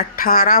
18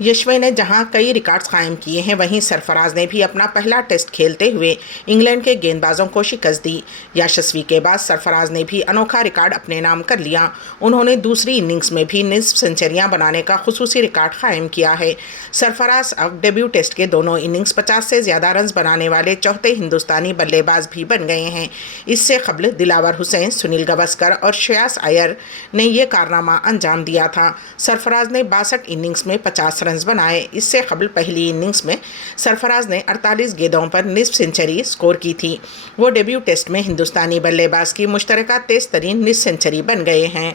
یشوے نے جہاں کئی ریکارڈز قائم کیے ہیں، وہیں سرفراز نے بھی اپنا پہلا ٹیسٹ کھیلتے ہوئے انگلینڈ کے گیند بازوں کو شکست دی۔ یاشسوی کے بعد سرفراز نے بھی انوکھا ریکارڈ اپنے نام کر لیا۔ انہوں نے دوسری اننگز میں بھی نصف سنچریاں بنانے کا خصوصی ریکارڈ قائم کیا ہے۔ سرفراز اب ڈیبیو ٹیسٹ کے دونوں اننگز 50 سے زیادہ رنز بنانے والے چوتھے ہندوستانی بلے باز بھی بن گئے ہیں۔ اس سے قبل دلاور حسین، سنیل گواسکر اور شریاس ایر نے یہ کارنامہ انجام دیا تھا۔ سرفراز نے 62 اننگز میں 50 رنز بنائے۔ اس سے قبل پہلی اننگز میں سرفراز نے 48 گیندوں پر نصف سنچری سکور کی تھی۔ وہ ڈیبیو ٹیسٹ میں ہندوستانی بلے باز کی مشترکہ تیز ترین نصف سنچری بن گئے ہیں۔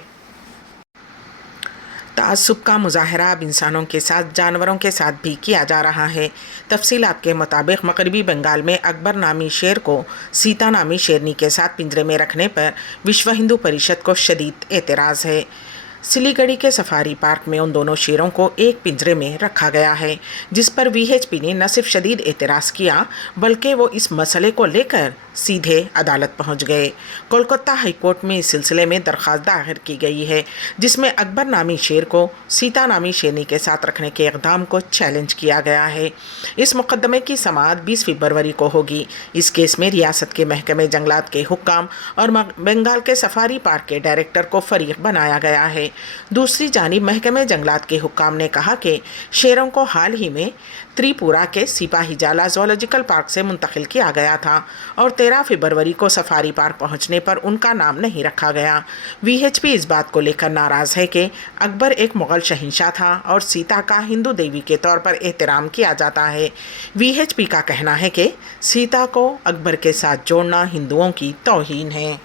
تعصب کا مظاہرہ اب انسانوں کے ساتھ جانوروں کے ساتھ بھی کیا جا رہا ہے۔ تفصیلات کے مطابق مغربی بنگال میں اکبر نامی شیر کو سیتا نامی شیرنی کے ساتھ پنجرے میں رکھنے پر وشو ہندو پریشد کو شدید اعتراض ہے۔ سلی گڑھی کے سفاری پارک میں ان دونوں شیروں کو ایک پنجرے میں رکھا گیا ہے، جس پر وی ایچ پی نے نہ صرف شدید اعتراض کیا بلکہ وہ اس مسئلے کو لے کر سیدھے عدالت پہنچ گئے۔ کولکتہ ہائی کورٹ میں اس سلسلے میں درخواست دائر کی گئی ہے، جس میں اکبر نامی شیر کو سیتا نامی شیرنی کے ساتھ رکھنے کے اقدام کو چیلنج کیا گیا ہے۔ اس مقدمے کی سماعت 20 فروری کو ہوگی۔ اس کیس میں ریاست کے محکمہ جنگلات کے حکام اور بنگال کے سفاری پارک کے ڈائریکٹر کو فریق بنایا گیا ہے۔ دوسری جانب محکمہ جنگلات کے حکام نے کہا کہ شیروں کو حال ہی میں تریپورہ کے سپاہی جالا زولوجیکل پارک سے منتقل کیا گیا تھا اور 13 فروری کو سفاری پارک پہنچنے پر ان کا نام نہیں رکھا گیا۔ وی ایچ پی اس بات کو لے کر ناراض ہے کہ اکبر ایک مغل شہنشاہ تھا اور سیتا کا ہندو دیوی کے طور پر احترام کیا جاتا ہے۔ وی ایچ پی کا کہنا ہے کہ سیتا کو اکبر کے ساتھ جوڑنا ہندوؤں کی توہین ہے۔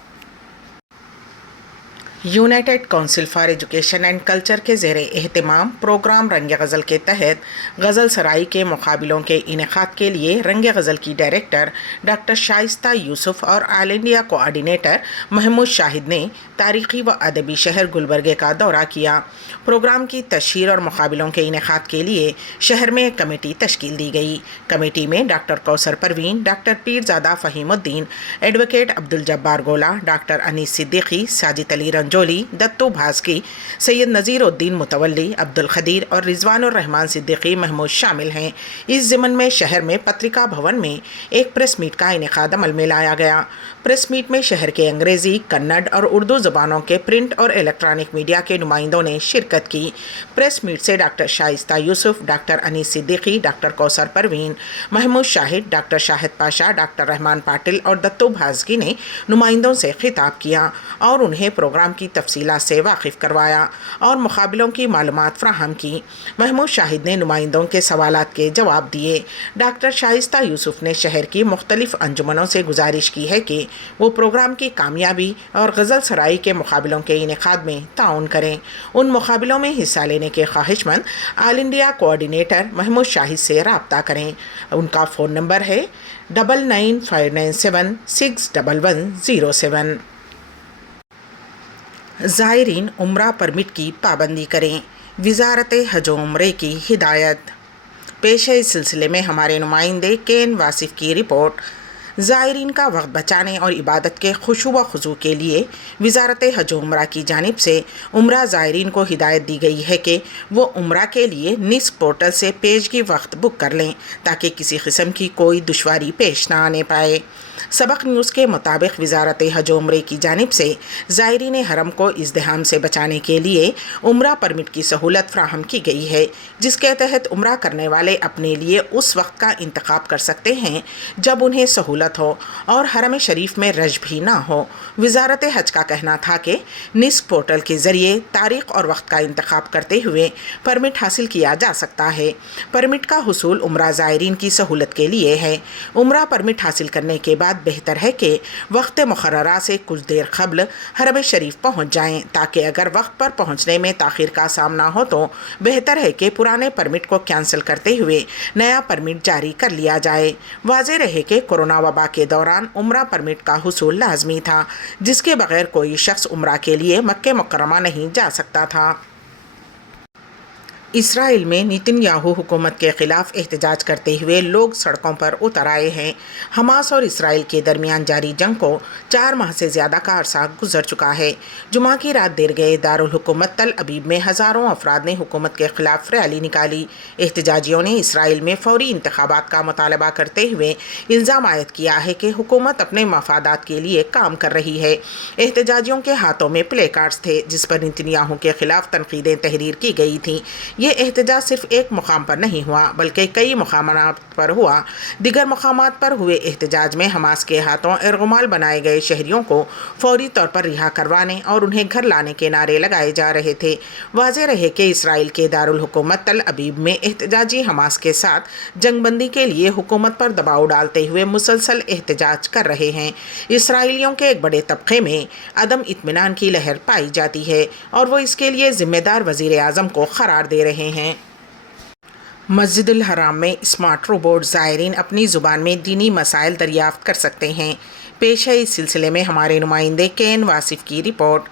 United council for education and culture کے زیر اہتمام پروگرام رنگ غزل کے تحت غزل سرائی کے مقابلوں کے انعقاد کے لیے رنگ غزل کی ڈائریکٹر ڈاکٹر شائستہ یوسف اور آل انڈیا کوآرڈینیٹر محمود شاہد نے تاریخی و ادبی شہر گلبرگے کا دورہ کیا۔ پروگرام کی تشہیر اور مقابلوں کے انعقاد کے لیے شہر میں ایک کمیٹی تشکیل دی گئی۔ کمیٹی میں ڈاکٹر کوثر پروین، ڈاکٹر پیرزادہ فہیم الدین، ایڈوکیٹ عبدالجبار گولا، ڈاکٹر انیس صدیقی، ساجد علی رنجولی، دتو بھاسکی، سید نذیر الدین متولی، عبدالقدیر اور رضوان الرحمان صدیقی محمود شامل ہیں۔ اس ضمن میں شہر میں پترکا بھون میں ایک پریس میٹ کا انعقاد عمل میں لایا گیا۔ پریس میٹ میں شہر کے انگریزی، کنڑ اور اردو زبانوں کے پرنٹ اور الیکٹرانک میڈیا کے نمائندوں نے شرکت کی۔ پریس میٹ سے ڈاکٹر شائستہ یوسف، ڈاکٹر انیس صدیقی، ڈاکٹر کوثر پروین، محمود شاہد، ڈاکٹر شاہد پاشا، ڈاکٹر رحمان پاٹل اور دتو بھاسکی نے نمائندوں سے خطاب کیا اور انہیں پروگرام کی تفصیلات سے واقف کروایا اور مقابلوں کی معلومات فراہم کی۔ محمود شاہد نے نمائندوں کے سوالات کے جواب دیے۔ ڈاکٹر شائستہ یوسف نے شہر کی مختلف انجمنوں سے گزارش کی ہے کہ وہ پروگرام کی کامیابی اور غزل سرائی کے مقابلوں کے انعقاد میں تعاون کریں۔ ان مقابلوں میں حصہ لینے کے خواہش مند آل انڈیا کوآرڈینیٹر محمود شاہد سے رابطہ کریں۔ ان کا فون نمبر ہے 9959761107۔ زائرین عمرہ پرمٹ کی پابندی کریں، وزارت حج و عمرے کی ہدایت۔ پیش ہے اس سلسلے میں ہمارے نمائندے کین واصف کی رپورٹ۔ زائرین کا وقت بچانے اور عبادت کے خشوع و خضوع کے لیے وزارت حج و عمرہ کی جانب سے عمرہ زائرین کو ہدایت دی گئی ہے کہ وہ عمرہ کے لیے نسک پورٹل سے پیشگی وقت بک کر لیں تاکہ کسی قسم کی کوئی دشواری پیش نہ آنے پائے۔ سبق نیوز کے مطابق وزارت حج و عمرے کی جانب سے زائرین حرم کو ازدحام سے بچانے کے لیے عمرہ پرمٹ کی سہولت فراہم کی گئی ہے، جس کے تحت عمرہ کرنے والے اپنے لیے اس وقت کا انتخاب کر سکتے ہیں جب انہیں سہولت ہو اور حرم شریف میں رش بھی نہ ہو۔ وزارت حج کا کہنا تھا کہ نسک پورٹل کے ذریعے تاریخ اور وقت کا انتخاب کرتے ہوئے پرمٹ حاصل کیا جا سکتا ہے۔ پرمٹ کا حصول عمرہ زائرین کی سہولت کے لیے ہے۔ عمرہ پرمٹ حاصل کرنے کے بعد بہتر ہے کہ وقت مقررہ سے کچھ دیر قبل حرم شریف پہنچ جائیں، تاکہ اگر وقت پر پہنچنے میں تاخیر کا سامنا ہو تو بہتر ہے کہ پرانے پرمٹ کو کینسل کرتے ہوئے نیا پرمٹ جاری کر لیا جائے۔ واضح رہے کہ کورونا وبا کے دوران عمرہ پرمٹ کا حصول لازمی تھا، جس کے بغیر کوئی شخص عمرہ کے لیے مکہ مکرمہ نہیں جا سکتا تھا۔ اسرائیل میں نیتن یاہو حکومت کے خلاف احتجاج کرتے ہوئے لوگ سڑکوں پر اتر آئے ہیں۔ حماس اور اسرائیل کے درمیان جاری جنگ کو 4 ماہ سے زیادہ کا عرصہ گزر چکا ہے۔ جمعہ کی رات دیر گئے دارالحکومت تل ابیب میں ہزاروں افراد نے حکومت کے خلاف ریلی نکالی۔ احتجاجیوں نے اسرائیل میں فوری انتخابات کا مطالبہ کرتے ہوئے الزام عائد کیا ہے کہ حکومت اپنے مفادات کے لیے کام کر رہی ہے۔ احتجاجیوں کے ہاتھوں میں پلے کارڈز تھے جس پر نیتن یاہو کے خلاف تنقیدیں تحریر کی گئی تھیں۔ یہ احتجاج صرف ایک مقام پر نہیں ہوا بلکہ کئی مقامات پر ہوا۔ دیگر مقامات پر ہوئے احتجاج میں حماس کے ہاتھوں ارغمال بنائے گئے شہریوں کو فوری طور پر رہا کروانے اور انہیں گھر لانے کے نعرے لگائے جا رہے تھے۔ واضح رہے کہ اسرائیل کے دارالحکومت تل ابیب میں احتجاجی حماس کے ساتھ جنگ بندی کے لیے حکومت پر دباؤ ڈالتے ہوئے مسلسل احتجاج کر رہے ہیں۔ اسرائیلیوں کے ایک بڑے طبقے میں عدم اطمینان کی لہر پائی جاتی ہے اور وہ اس کے لیے ذمہ دار وزیر اعظم کو قرار دے رہے ہیں۔ مسجد الحرام میں اسمارٹ روبوٹ زائرین اپنی زبان میں دینی مسائل دریافت کر سکتے ہیں۔ پیش ہے اس سلسلے میں ہمارے نمائندے کین واصف کی رپورٹ۔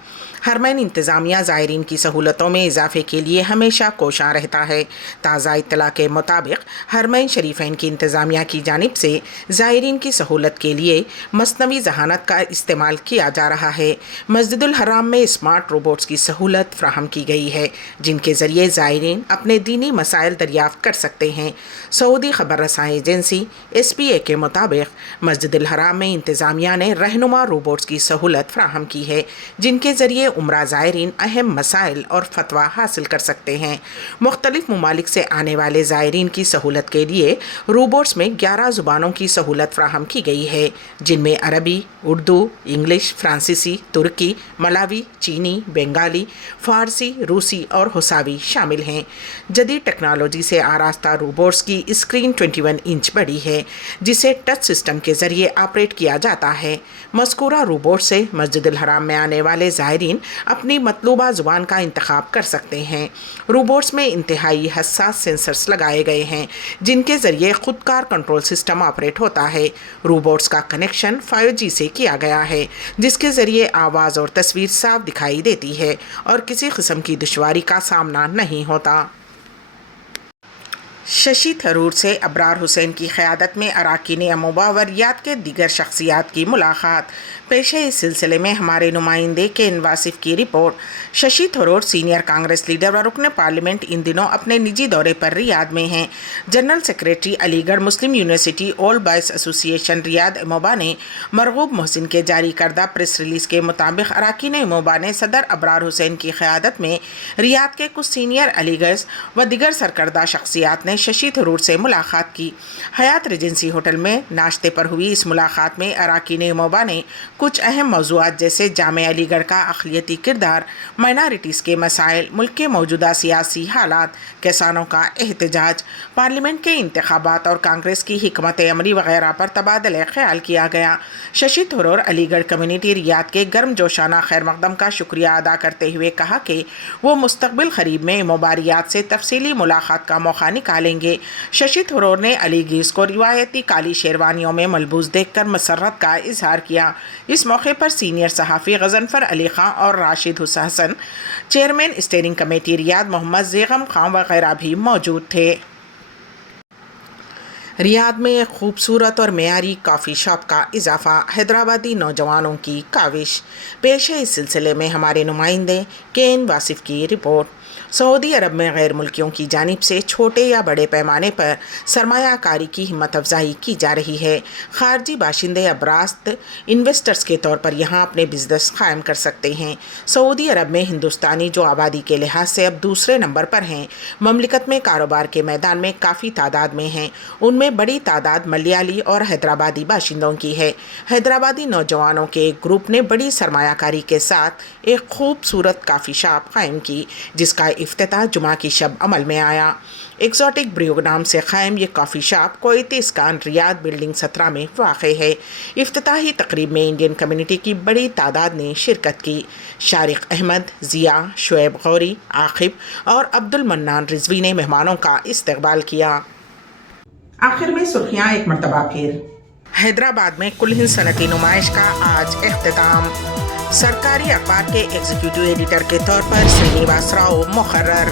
حرمین انتظامیہ زائرین کی سہولتوں میں اضافے کے لیے ہمیشہ کوشاں رہتا ہے۔ تازہ اطلاع کے مطابق حرمین شریفین کی انتظامیہ کی جانب سے زائرین کی سہولت کے لیے مصنوعی ذہانت کا استعمال کیا جا رہا ہے۔ مسجد الحرام میں اسمارٹ روبوٹس کی سہولت فراہم کی گئی ہے جن کے ذریعے زائرین اپنے دینی مسائل دریافت کر سکتے ہیں۔ سعودی خبر رساں ایجنسی SPA کے مطابق مسجد الحرام میں انتظامیہ نے رہنما روبوٹس کی سہولت فراہم کی ہے جن کے ذریعے عمرہ زائرین اہم مسائل اور فتویٰ حاصل کر سکتے ہیں۔ مختلف ممالک سے آنے والے زائرین کی سہولت کے لیے روبوٹس میں 11 زبانوں کی سہولت فراہم کی گئی ہے جن میں عربی، اردو، انگلش، فرانسیسی، ترکی، ملاوی، چینی، بنگالی، فارسی، روسی اور ہساوی شامل ہیں۔ جدید ٹیکنالوجی سے آراستہ روبوٹس کی اسکرین 21 انچ بڑی ہے جسے ٹچ سسٹم کے ذریعے آپریٹ کیا جاتا ہے۔ مذکورہ روبوٹ سے مسجد الحرام میں آنے والے زائرین اپنی مطلوبہ زبان کا انتخاب کر سکتے ہیں۔ روبوٹس میں انتہائی حساس سینسرز لگائے گئے ہیں جن کے ذریعے خودکار کنٹرول سسٹم آپریٹ ہوتا ہے۔ روبوٹس کا کنیکشن 5G سے کیا گیا ہے جس کے ذریعے آواز اور تصویر صاف دکھائی دیتی ہے اور کسی قسم کی دشواری کا سامنا نہیں ہوتا۔ ششی تھرور سے ابرار حسین کی قیادت میں اراکین اموبا و ریاض کے دیگر شخصیات کی ملاقات۔ پیش ہے اس سلسلے میں ہمارے نمائندے کین واصف کی report. Shashi Tharoor senior Congress leader و رکن پارلیمنٹ ان دنوں اپنے نجی دورے پر ریاض میں ہیں۔ جنرل سیکریٹری علی گڑھ مسلم یونیورسٹی اولڈ بوائز ایسوسی ایشن ریاض اموبا نے مرغوب محسن کے جاری کردہ پریس ریلیز کے مطابق اراکین اموبا نے صدر ابرار حسین کی قیادت میں ریاض کے کچھ سینئر لیڈرز و دیگر سرکردہ شخصیات نے ششی تھرور سے ملاقات کی۔ حیات ریجنسی ہوٹل میں ناشتے پر ہوئی اس ملاقات میں اراکین اموبا نے کچھ اہم موضوعات جیسے جامعہ علی گڑھ کا اقلیتی کردار، مائنارٹیز کے مسائل، ملک کے موجودہ سیاسی حالات، کسانوں کا احتجاج، پارلیمنٹ کے انتخابات اور کانگریس کی حکمت عملی وغیرہ پر تبادلہ خیال کیا گیا۔ ششی تھرور علی گڑھ کمیونٹی ریاض کے گرم جوشانہ خیر مقدم کا شکریہ ادا کرتے ہوئے کہا کہ وہ مستقبل قریب میں اموبا ریاض سے تفصیلی ملاقات کا موقع نکالیں گے۔ ششی تھرور نے علی گیز کو روایتی کالی شیروانیوں میں ملبوس دیکھ کر مسرت کا اظہار کیا۔ اس موقع پر سینئر صحافی غضنفر علی خان اور راشد حسن، چیئرمین اسٹیئرنگ کمیٹی ریاض محمد زیغم خان وغیرہ بھی موجود تھے۔ ریاض میں ایک خوبصورت اور معیاری کافی شاپ کا اضافہ، حیدرآبادی نوجوانوں کی کاوش۔ پیش ہے اس سلسلے میں ہمارے نمائندے کین واصف کی رپورٹ۔ سعودی عرب میں غیر ملکیوں کی جانب سے چھوٹے یا بڑے پیمانے پر سرمایہ کاری کی ہمت افزائی کی جا رہی ہے۔ خارجی باشندے اب راست انویسٹرز کے طور پر یہاں اپنے بزنس قائم کر سکتے ہیں۔ سعودی عرب میں ہندوستانی جو آبادی کے لحاظ سے اب دوسرے نمبر پر ہیں، مملکت میں کاروبار کے میدان میں کافی تعداد میں ہیں۔ ان میں بڑی تعداد ملیالی اور حیدرآبادی باشندوں کی ہے۔ حیدرآبادی نوجوانوں کے ایک گروپ نے بڑی سرمایہ کاری کے ساتھ ایک خوبصورت کافی شاپ قائم کی جس کا افتتاح جمعہ کی شب عمل میں آیا۔ ایکزوٹک بریو نام سے قائم یہ کافی شاپ کویتی اسکان ریاض بلڈنگ 17 میں واقع ہے۔ افتتاحی تقریب میں انڈین کمیونٹی کی بڑی تعداد نے شرکت کی۔ شارق احمد، ضیاء، شعیب غوری، عاقب اور عبد المنان رضوی نے مہمانوں کا استقبال کیا۔ آخر میں سرخیاں ایک مرتبہ پھر۔ حیدرآباد میں کل ہند صنعتی نمائش کا آج اختتام۔ سرکاری اخبار کے ایگزیکٹو ایڈیٹر کے طور پر سرینیواس راؤ مقرر۔